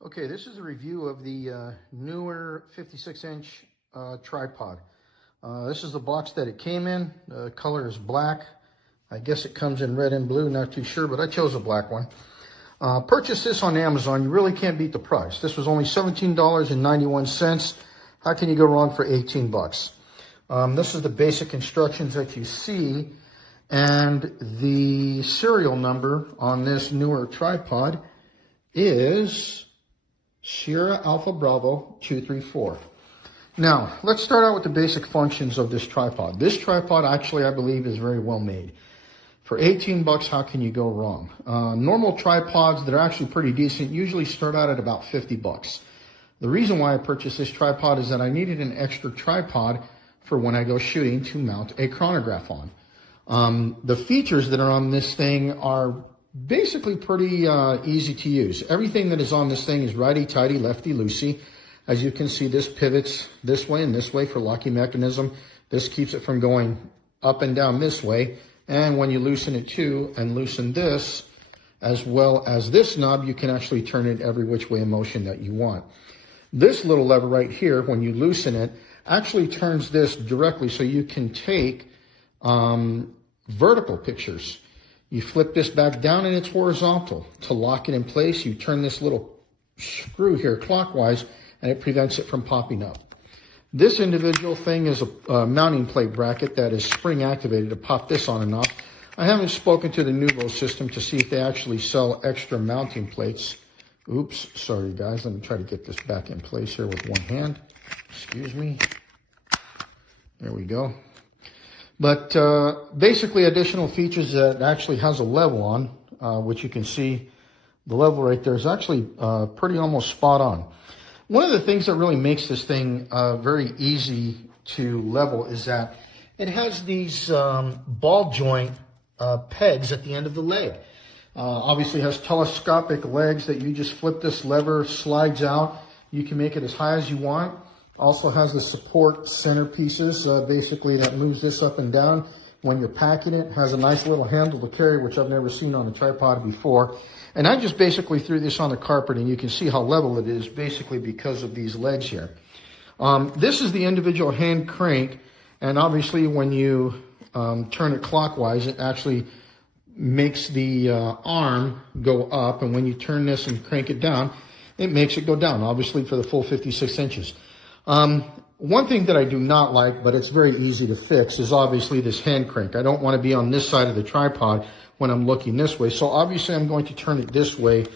Okay, this is a review of the Neewer 56-inch tripod. This is the box that it came in. The color is black. I guess it comes in red and blue, not too sure, but I chose a black one. Purchased this on Amazon. You really can't beat the price. This was only $17.91. How can you go wrong for 18 bucks? This is the basic instructions that you see, and the serial number on this Neewer tripod is Sierra Alpha Bravo 234. Now, let's start out with the basic functions of this tripod. This tripod actually, I believe, is very well made. For 18 bucks, how can you go wrong? Normal tripods that are actually pretty decent usually start out at about 50 bucks. The reason why I purchased this tripod is that I needed an extra tripod for when I go shooting to mount a chronograph on. The features that are on this thing are basically pretty easy to use. Everything that is on this thing is righty-tighty, lefty-loosey. As you can see, this pivots this way and this way for locking mechanism. This keeps it from going up and down this way. And when you loosen it too, and loosen this, as well as this knob, you can actually turn it every which way in motion that you want. This little lever right here, when you loosen it, actually turns this directly so you can take vertical pictures. You flip this back down and it's horizontal. To lock it in place, you turn this little screw here clockwise and it prevents it from popping up. This individual thing is a mounting plate bracket that is spring activated to pop this on and off. I haven't spoken to the Nuvo system to see if they actually sell extra mounting plates. Oops, sorry guys, let me try to get this back in place here with one hand. Excuse me. There we go. But basically additional features that actually has a level on, which you can see the level right there is actually pretty almost spot on. One of the things that really makes this thing very easy to level is that it has these ball joint pegs at the end of the leg. Obviously has telescopic legs that you just flip this lever, slides out. You can make it as high as you want. Also has the support center pieces, basically that moves this up and down when you're packing it. Has a nice little handle to carry, which I've never seen on a tripod before. And I just basically threw this on the carpet, and you can see how level it is basically because of these legs here. This is the individual hand crank, and obviously when you turn it clockwise, it actually makes the arm go up, and when you turn this and crank it down, it makes it go down, obviously for the full 56 inches. One thing that I do not like, but it's very easy to fix, is obviously this hand crank. I don't want to be on this side of the tripod when I'm looking this way. So obviously I'm going to turn it this way,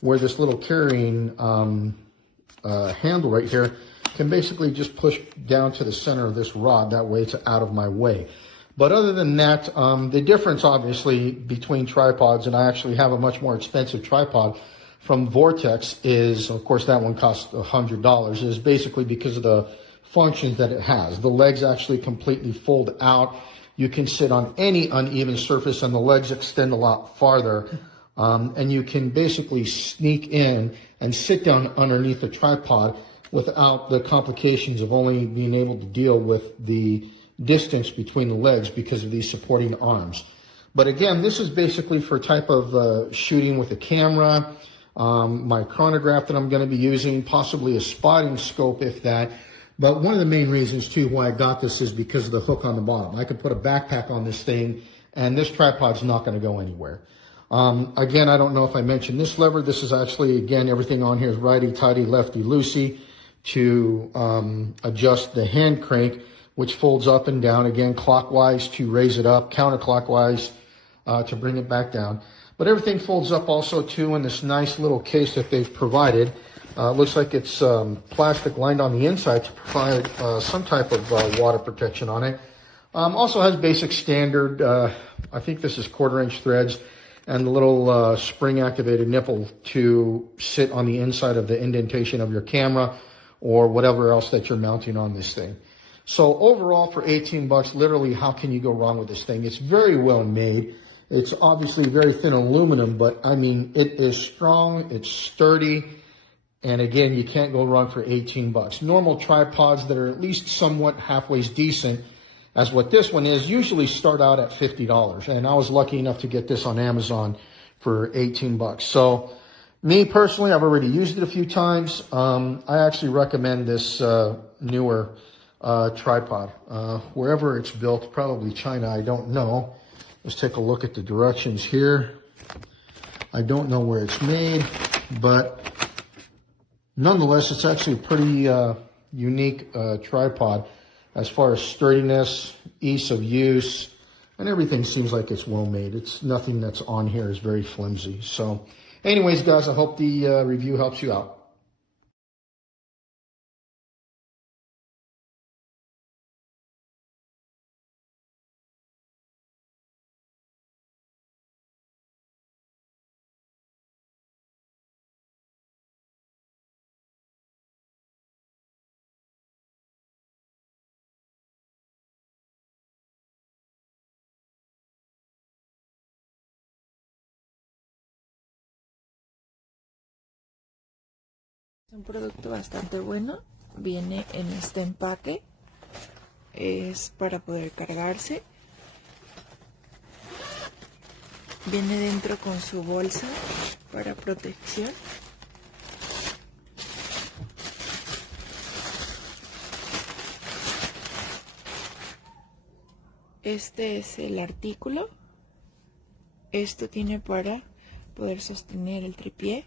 where this little carrying handle right here can basically just push down to the center of this rod. That way it's out of my way. But other than that, the difference obviously between tripods, and I actually have a much more expensive tripod from Vortex, is, of course, that one costs $100, is basically because of the functions that it has. The legs actually completely fold out. You can sit on any uneven surface, and the legs extend a lot farther. And you can basically sneak in and sit down underneath the tripod without the complications of only being able to deal with the distance between the legs because of these supporting arms. But again, this is basically for type of shooting with a camera, my chronograph that I'm going to be using, possibly a spotting scope if that. But one of the main reasons too why I got this is because of the hook on the bottom. I could put a backpack on this thing and this tripod's not going to go anywhere. Again, I don't know if I mentioned this lever. This is actually, again, everything on here is righty-tighty, lefty-loosey to adjust the hand crank, which folds up and down, again, clockwise to raise it up, counterclockwise to bring it back down. But everything folds up also too in this nice little case that they've provided. Looks like it's plastic lined on the inside to provide some type of water protection on it. Also has basic standard, I think this is 1/4-inch threads, and the little spring activated nipple to sit on the inside of the indentation of your camera or whatever else that you're mounting on this thing. So overall, for 18 bucks, literally, how can you go wrong with this thing? It's very well made. It's obviously very thin aluminum, but I mean, it is strong, it's sturdy, and again, you can't go wrong for 18 bucks. Normal tripods that are at least somewhat halfway decent, as what this one is, usually start out at $50. And I was lucky enough to get this on Amazon for 18 bucks. So Me personally, I've already used it a few times. I actually recommend this Neewer tripod. Wherever it's built, probably China, I don't know. Let's take a look at the directions here. I don't know where it's made, but nonetheless, it's actually a pretty unique tripod as far as sturdiness, ease of use, and everything seems like it's well made. It's nothing that's on here is very flimsy. So anyways, guys, I hope the review helps you out. Es un producto bastante bueno, viene en este empaque, es para poder cargarse, viene dentro con su bolsa para protección, este es el artículo, esto tiene para poder sostener el tripié.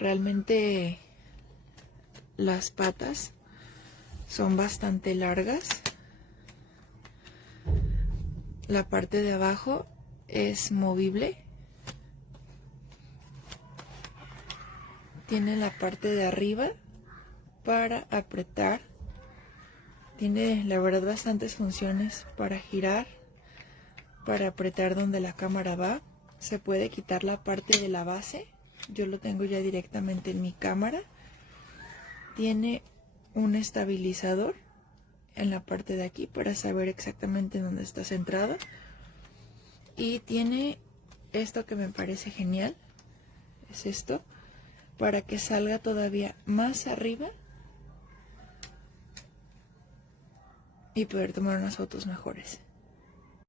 Realmente las patas son bastante largas. La parte de abajo es movible. Tiene la parte de arriba para apretar. Tiene, la verdad, bastantes funciones para girar, para apretar donde la cámara va. Se puede quitar la parte de la base. Yo lo tengo ya directamente en mi cámara. Tiene un estabilizador en la parte de aquí para saber exactamente dónde está centrado. Y tiene esto que me parece genial. Es esto. Para que salga todavía más arriba. Y poder tomar unas fotos mejores.